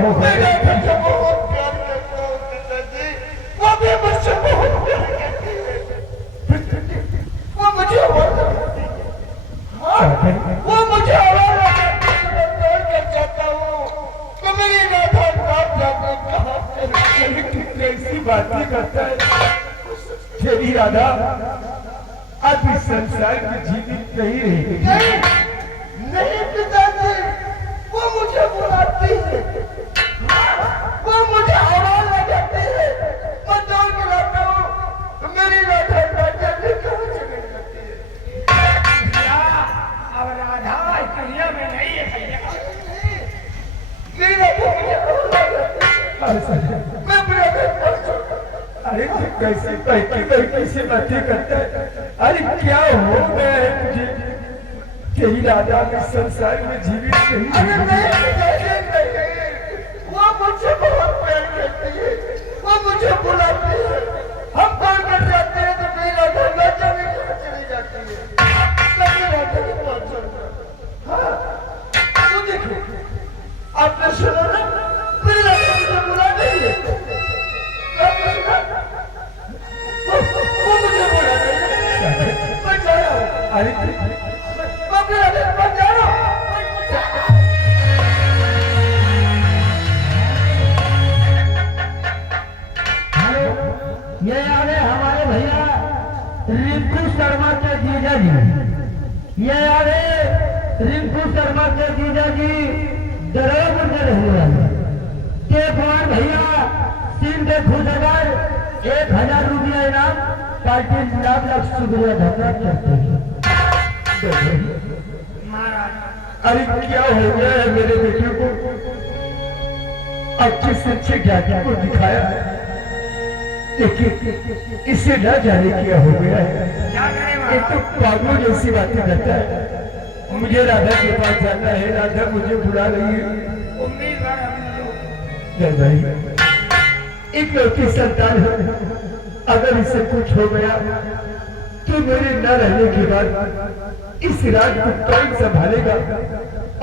हो गए? मैं राधा से बहुत प्यार करता हूँ पिताजी, वो भी मुझसे बहुत प्यार करती है। वो मुझे आवाज लगाती है, हाँ, वो मुझे आवाज लगाती है, मैं दौड़ कर जाता हूँ तो मेरी राधा बाप जाने कहाँ चली। कैसी बातें करता है तेरी राधा अब इस संसार में जीवित नहीं रहेगी। नहीं पिताजी, वो मुझे बुलाती है, वो मुझे आवाज लगाती है, मैं दौड़ कर आता हूँ तो मेरी राधा बाप जाने कहाँ चली जाती है। अब राधा इस दुनिया में नहीं है भैया। मेरी राधा मुझे आवाज लगाती है, मैं अपने घर पहुंचूंगा। अरे तू कैसे बहकी बहकी से बातें करता है? अरे क्या हो गया है तुझे? तेरी राधा में संसार में जीवित अरे नहीं, वो मुझे बहुत प्यार करती है, वो मुझे बुलाती है, हम कॉल कर जाते हैं तो मेरी राधा न जाने कहाँ चली जाती है। मैं अपनी राधा के पास जाऊंगा। हाँ, तो देखो, आपने सुना ना, मेरी राधा मुझे बुला रही है। आपने सुना? वो मुझे बुला रही है, मैं जा रहा हूँ। अरे मैं अपनी राधा के पास जा रहा हूँ। ये आ रहे हमारे भैया रिंकू शर्मा के जीजा जी। ये आ रहे रिंकू शर्मा के जीजा जी दरोगा के रहने वाले के कुमार भैया तीन के खुशगर 1000 रुपया इनाम पार्टी लाख लाख शुक्रिया धन्यवाद करते हैं। अरे क्या हो गया है मेरे बेटे को? अच्छे से अच्छे ज्ञानी को दिखाया लेकिन इसे न जाने क्या हो गया है। एक तो पागलों जैसी बातें करता है। मुझे राधा के पास जाना है, राधा मुझे बुला रही है। नहीं भाई, एक लौकी संतान है, अगर इसे कुछ हो गया तो मेरे न रहने के बाद इस रात को कौन संभालेगा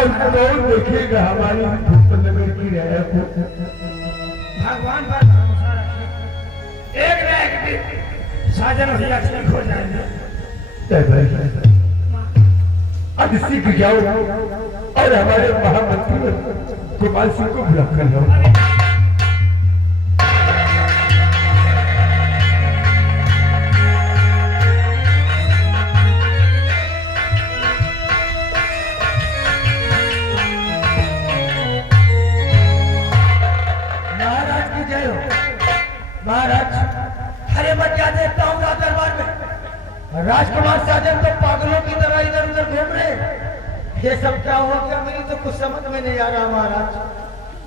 और कौन देखेगा हमारी नगर की राया को? भगवान पर भरोसा रखिए, एक न एक दिन साजन भैया ठीक हो जाएंगे। अब सीख जाओ और हमारे महामंत्री कुमार सिंह को बुला कर लो। राजकुमार साजन तो पागलों की तरह इधर उधर घूम रहे। ये सब क्या हो गया? मेरी तो कुछ समझ में नहीं आ रहा महाराज,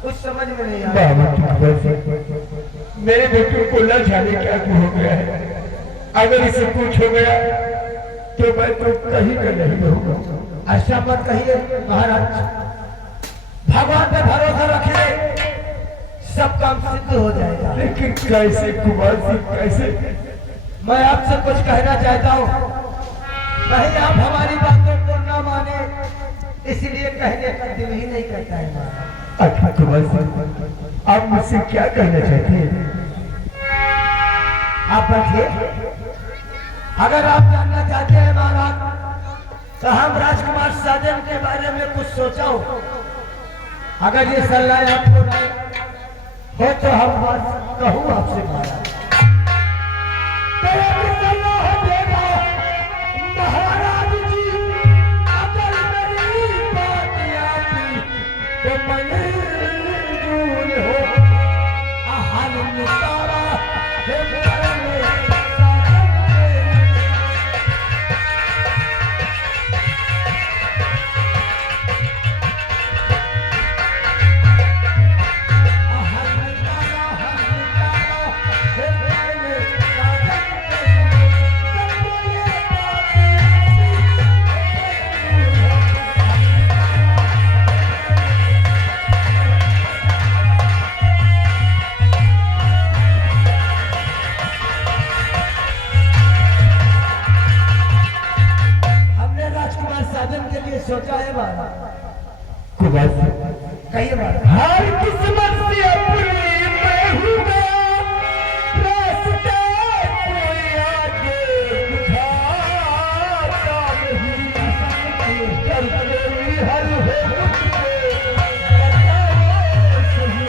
कुछ समझ में नहीं आ रहा। मेरे बेटे को न जाने क्या हो गया है। अगर इसे कुछ हो गया तो मैं तो कहीं का नहीं रहूंगा। ऐसा मत कहिए महाराज, भगवान पे भरोसा रखिए, सब काम सिद्ध हो जाएगा। लेकिन कैसे कुमार सिंह, कैसे? मैं आपसे कुछ कहना चाहता हूँ, कहीं आप हमारी बातों को न माने, इसलिए कहने का दिल ही नहीं करता है महाराज। अच्छा कुमार सिंह, आप मुझसे क्या कहना चाहते हैं? आप बैठिए। अगर आप जानना चाहते हैं महाराज तो हम राजकुमार साजन के बारे में कुछ सोचा हो, अगर ये सलाह आपको हो तो हम बात कहूँ आपसे महाराज। महाराज जी अगर मेरी बात आती तो मंजूर हो, हाल निकारा सोचा है कुमार सिंह, कहिए बात। हर किस्मत से अपनी मैं हूँगा, रास्ता कोई आगे दिखाता नहीं, कर कोई हल हो मुझको बताओ सही। कर कोई हल हो मुझको बताओ सही।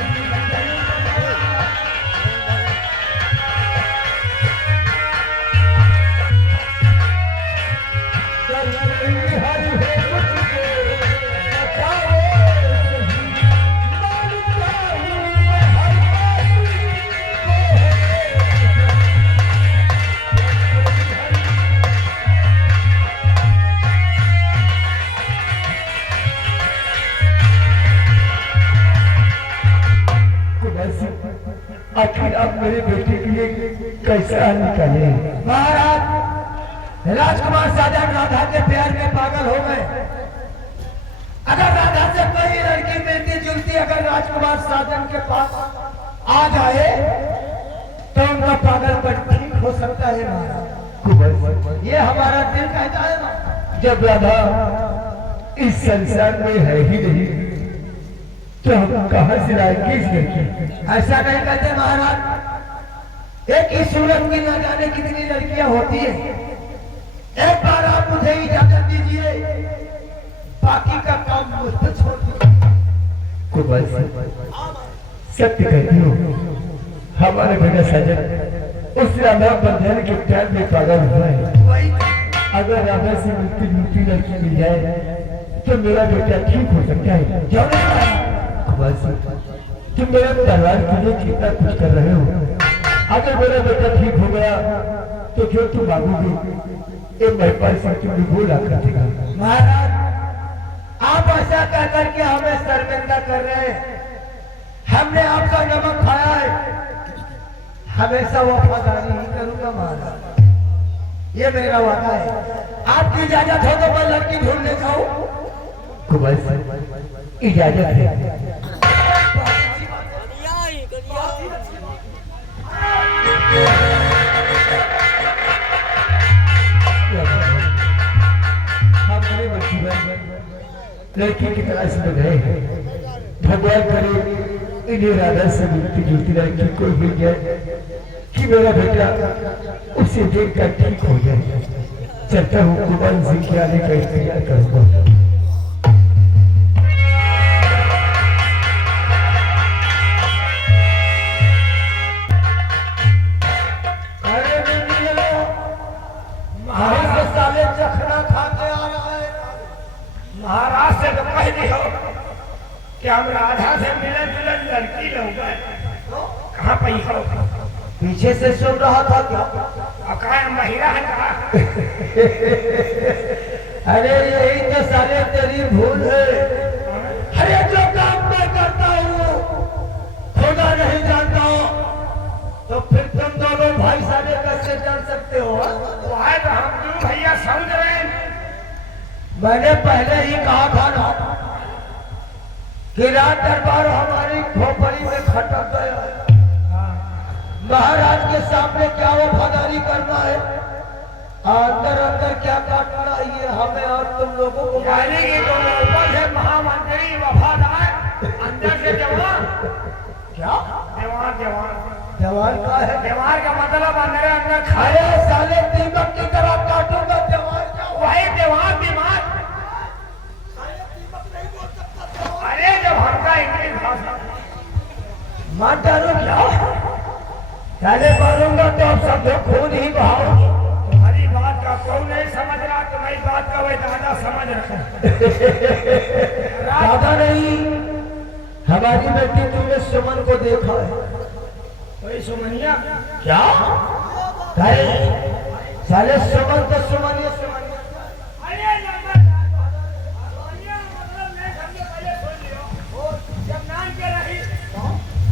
मानता हूँ मैं हर बात को। बस आखिर आप मेरे बेटे के लिए कैसा हल निकाले? महाराज राजकुमार साजन राधा के प्यार में पागल हो गए। अगर राधा से कोई लड़की मिलती जुलती अगर राजकुमार साजन के पास आ जाए तो उनका पागलपन ठीक हो सकता है महाराज। ये हमारा दिल कहता है ना। जब राधा इस संसार में है ही नहीं तो हम कहाँ से लाएंगे इस लड़की? ऐसा नहीं कहते महाराज। एक ही सूरत की न जाने कितनी लड़कियां होती है। एक बार आप मुझे इजाजत दीजिए, बाकी का काम मुझ पर छोड़ दीजिए। को बस सत्य कहती हो, हमारे बेटा सजन उस राधा बंधन के प्यार में पागल हुआ है। वही अगर राधा से मिलती जुलती लड़की मिल जाए तो मेरा बेटा ठीक हो सकता है। जरूर महाराज। बस तुम मेरे परिवार के लिए कितना कुछ कर रहे हो। अगर मेरा बेटा ठीक हो गया तो जो तुम मांगोगे ये मेरे पास से तुम वो ला कर देगा। महाराज आप ऐसा कह करके हमें शर्मिंदा कर रहे हैं। हमने आपका नमक खाया है, हमेशा वफादारी ही करूंगा महाराज। ये मेरा वादा है। आपकी इजाजत हो तो मैं लड़की ढूंढ ले जाऊं। को बस इजाजत है। लड़की की तलाश में गए हैं। भगवान करे इन्हें राधा से मिलती जुलती लड़की कोई मिल जाए कि मेरा बेटा उसे देखकर ठीक हो जाए। चलता हूँ कुमार सिंह के आने का इंतजार करूंगा। साले चखना खाते आ रहा है। महाराज से तो कह दियो कि हम राधा से मिले जुले लड़की लोग कहाँ पई हो। पीछे से सुन रहा था क्या? अकाय महिला है कहा? अरे यही तो साले तेरी भूल है। अरे जो काम मैं करता हूँ खुदा नहीं जानता तो फिर तुम दोनों भाई साले कैसे जान सकते हो? वो है तो हम क्यों भैया समझ रहे हैं। मैंने पहले ही कहा था ना कि रात दरबार हमारी खोपड़ी में खटक गया है। महाराज के सामने क्या वफादारी करना है, अंदर अंदर क्या काटना है, ये हमें और तुम लोगों को यानी कि तुम ऊपर से महामंत्री वफादार, अंदर से जवान। क्या जवान? जवान जवान का है? जवान का मतलब अंदर अंदर खाए साले दीमक की तरह काटूंगा। जवान क्या? वही जवान बीमार। अरे जब हमका इंग्लिश भाषा मान डालो क्या? पहले मारूंगा तो अब सब खून ही बहाओगे। तुम्हारी बात का कोई नहीं समझ रहा, तुम्हारी बात का वही दादा समझ रहा। दादा नहीं, हमारी बेटी तुमने सुमन को देखा है। कोई सुमनिया क्या? साले सुमन तो सुमनिया सुमनिया। अरे जब नाम के रही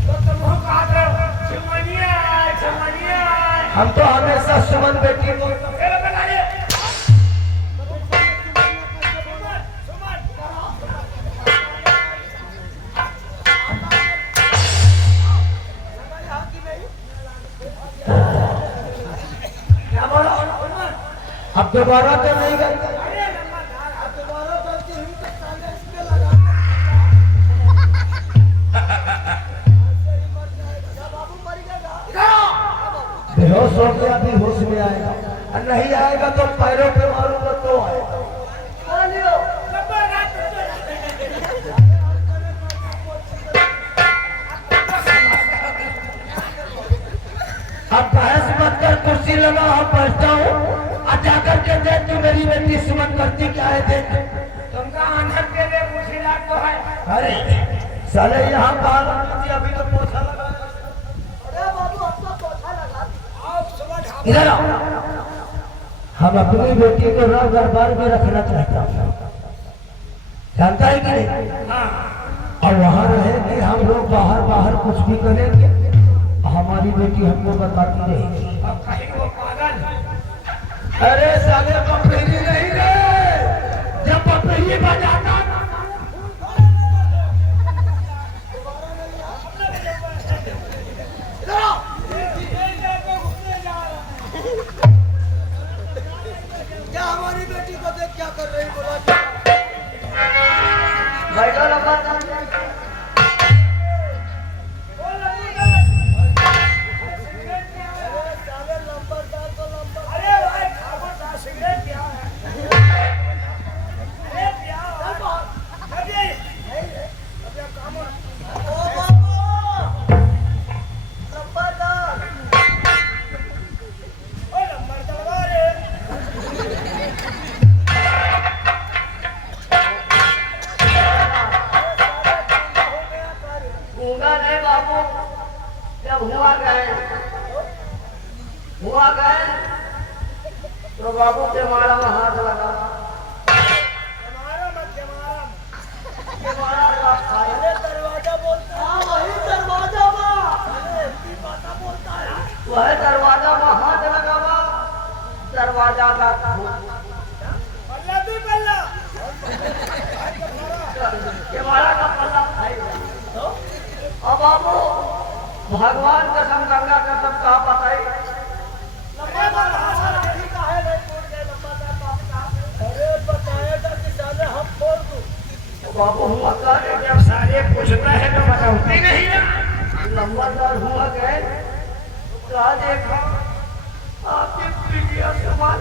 तो तुम कहा सुमनिया सुमनिया। हम तो हमेशा सुमन बेटी को अब दोबारा तो नहीं गई। चाहे देख तुमका आंधर के लिए कुर्सी लाग तो है। अरे साले यहाँ बाल अभी तो पोछा लगा अरे बाबू अपना पोछा लगा आओ सुबह ढाबा इधर आओ। हम अपनी बेटी को राह दरबार में रखना चाहता हूँ, जानता है कि नहीं? हाँ और वहाँ रहे कि हम लोग बाहर बाहर कुछ भी करेंगे, हमारी बेटी हमको बताती रहेगी। अब कहीं वो पागल अरे साले पपड़ी नहीं रे, जब पपड़ी बजाता क्या हमारी बेटी को देख क्या कर रही बोला बैठो लगा अरे भाई खबरदार सिगरेट पिया है। अरे पिया अभी ओ बाबू लंबरदार ओ नंबर दरबार है। गूंगा नहीं बाबू जब हुआ गए तो बाबू के मारा में हाथ लगा हमारा मत हमारा अरे दरवाजा बोलता है वही दरवाजा बोलता है वह दरवाजा में हाथ लगावा दरवाजा का पल्ला भी पल्ला के मारा का पल्ला भाई अब बाबू भगवान कसम गंगा कसम कहा बताई अरे बताएगा कि साले हम फोड़ दूं बाबू हुआ करे जब सारे पूछता है तो बताते नहीं ना। लंबादार हुआ गए कहा देखा आपकी पीढ़िया के बाद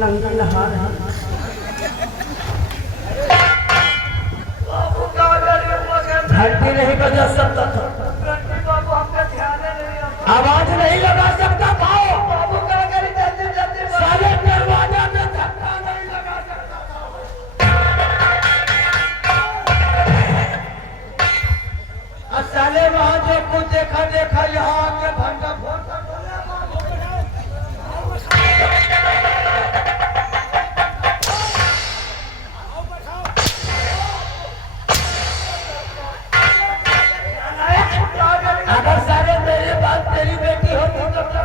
नंगा नहा रहा बाबू का हुआ गए घंटी नहीं बजा सकता था, बाबू हमने ध्यान नहीं रखा आवाज नहीं लगा सकता था, बाबू का करी जल्दी जल्दी साले दरवाजा में धक्का नहीं लगा सकता था। और साले वहाँ जो कुछ देखा यहाँ आके भंडा फोड़ कर बोले, बाबू अगर सारे मेरी बात तेरी बेटी होती तो क्या?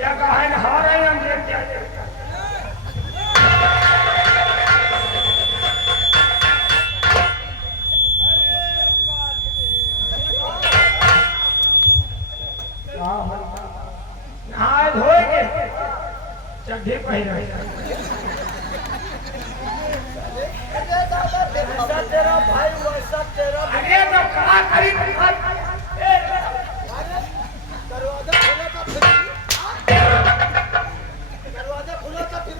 या कहा नहा रहे हैं हम देख क्या नहाए धोए के चड्ढे पहने तेरा भाई वैसा तेरा अरे तो कहा करी दरवाजा खुला था फिर दरवाजा खुला था फिर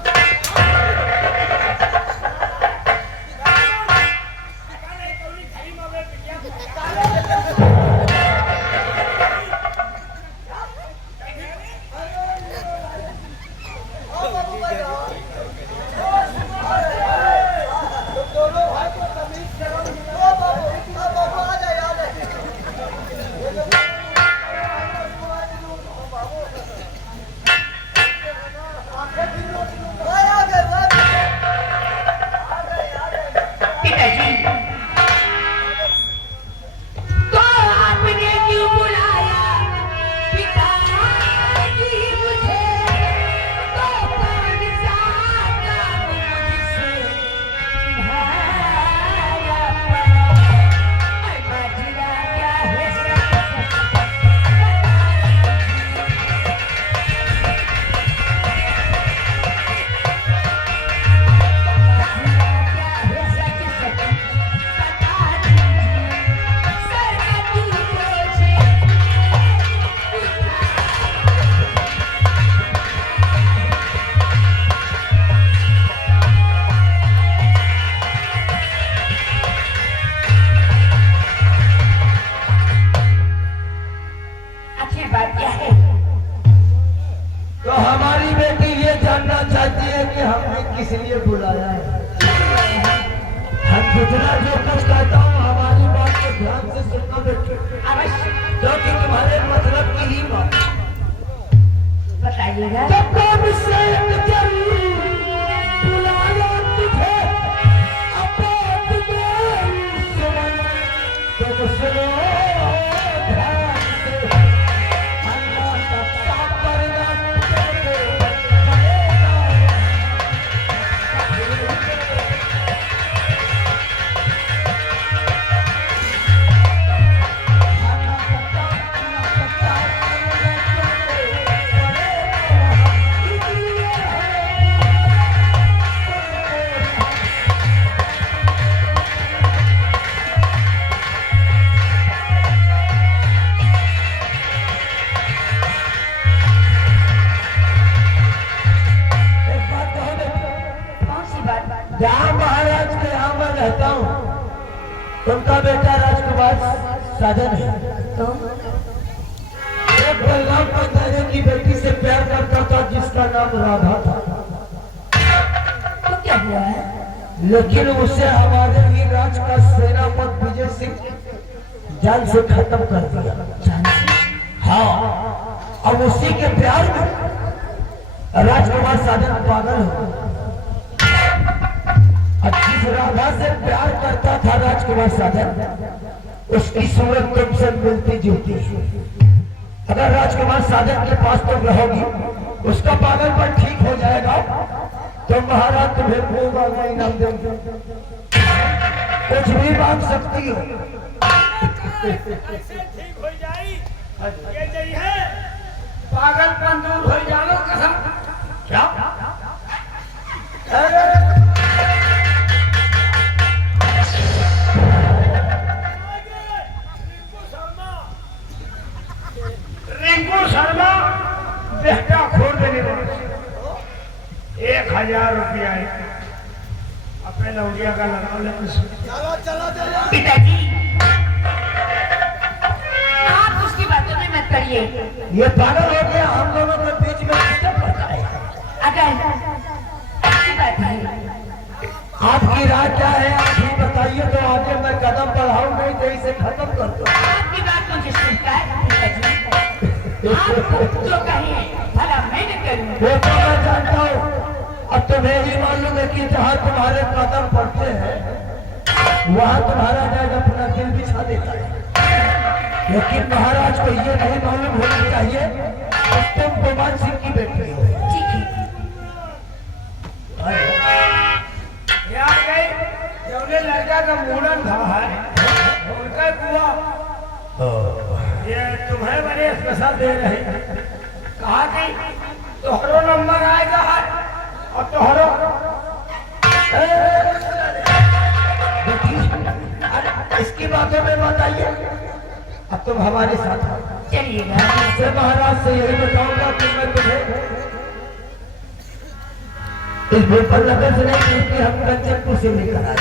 दोनों भाई को तमीज करो। ओ बाबू आ जाए इसलिए बुलाया है। हम जितना जो कुछ कहता हूँ हमारी बात को ध्यान से सुनना बेटे, क्योंकि तुम्हारे मतलब की ही बात बताइएगा। जब कौन से बुलाया तुझे आबाद में सुमन, तो सुनो ध्यान से, अल्लाह सबका करना तुझे पड़ेगा। कौन सी बात? जहाँ महाराज के यहाँ मैं रहता हूँ उनका बेटा राजकुमार साधन है। तो एक बलराम पंधारे की बेटी से प्यार करता था जिसका नाम राधा था, क्या हुआ है? लेकिन उसे हमारे ही राज का सेनापति विजय सिंह जान से खत्म कर दिया। हाँ, अब उसी के प्यार में राजकुमार साधन पागल हो गया। जिस राधा से प्यार करता था राजकुमार साधन, उसकी सूरत तुमसे मिलती जुलती है। अगर राजकुमार साधन के पास तुम रहोगी, उसका पागलपन ठीक हो जाएगा, तो महाराज तुम्हें खूब आगे इनाम देंगे, कुछ भी मांग सकती हो। ऐसे ठीक हो जाई ये जई है पागलपन दूर हो जानो कसम। क्या? रिंकू शर्मा बेटा खोल देने वाले 1000 रुपया अपने लौटिया का लगा ले। पिताजी, आप उसकी बातों में मत करिए। ये पागल हो गया, हम दोनों के बीच में डिस्टर्ब करता है। अगर अच्छी बात है आपकी राय क्या है, आप ही बताइए, तो आगे मैं कदम बढ़ाऊं, नहीं तो इसे खत्म कर दो। आपकी बात मुझे स्वीकार है पिताजी। आप जो कहें भला मैं न करूं। वो तो मैं जानता हूँ, अब तुम्हें ही मालूम है कि जहाँ तुम्हारे कदम पड़ते हैं वहाँ तुम्हारा राज अपना दिल बिछा देता है। लेकिन महाराज को ये नहीं मालूम होना चाहिए कि तुम गुमान सिंह की बेटी हो। ठीक है। यार गई जौने लड़का का मूड़न था है उनका कुआ ये तुम्हें बड़े स्पेशल दे रहे हैं। कहा कि तोहरो नंबर आएगा है और तोहरो इसकी बातों में बताइए। अब तुम हमारे साथ आओ। चलिएगा। मैं महाराज से यही बताऊंगा कि मैं तुम्हें इस भोपाल नगर से नहीं, क्योंकि हम कंचनपुर से लेकर आए।